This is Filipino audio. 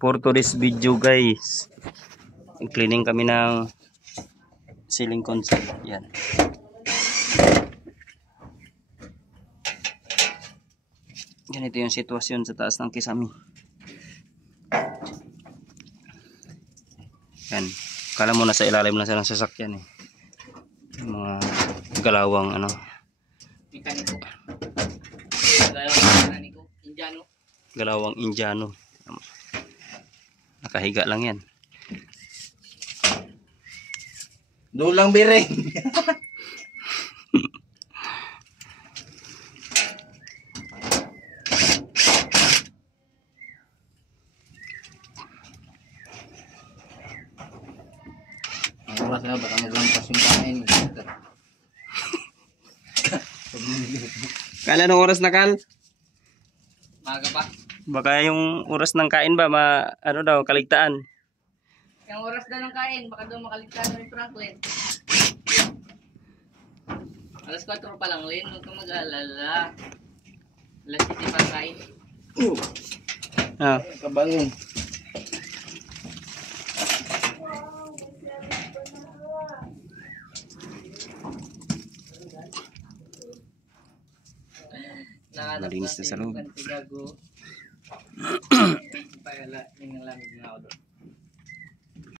For today's video guys, cleaning kami ng ceiling console. Yan. Ganito yung sitwasyon sa taas ng kisami. Yan. Kala mo nasa ilalim lang sa sasakyan eh. Yung mga galawang ano. Mekaniko. Galawang mekaniko. Indiano. Galawang Indiano. Nakahiga lang yan. Doon lang biring. Ang oras na baka maglampas yung kain. Kala nung oras na Kal? Maga pa. Baka yung oras ng kain ba ano daw kaligtaan. Yung oras na ng kain, baka doon makaligtaan na rin Franklin. Alas 4 pa lang, Lin. Huwag kang mag-aalala. Alas 7 pa kain. Ah. Kabangon. Malinis na sa loob. Pagala, yung lamig na ako doon.